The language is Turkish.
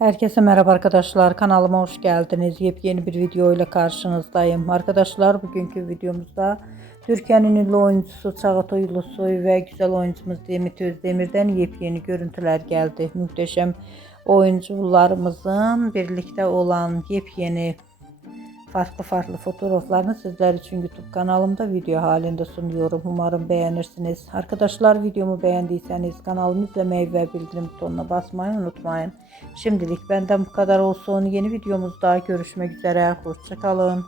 Herkese merhaba arkadaşlar. Kanalıma hoş geldiniz. Yepyeni bir video ile karşınızdayım. Arkadaşlar bugünkü videomuzda Türkiye'nin ünlü oyuncusu Çağatay Ulusoy ve güzel oyuncumuz Demet Özdemir'den yepyeni görüntüler geldi. Muhteşem oyuncularımızın birlikte olan yepyeni farklı fotoğraflarını sizler için YouTube kanalımda video halinde sunuyorum. Umarım beğenirsiniz. Arkadaşlar videomu beğendiyseniz kanalımı izlemeyi ve bildirim butonuna basmayı unutmayın. Şimdilik benden bu kadar olsun. Yeni videomuzda görüşmek üzere. Hoşça kalın.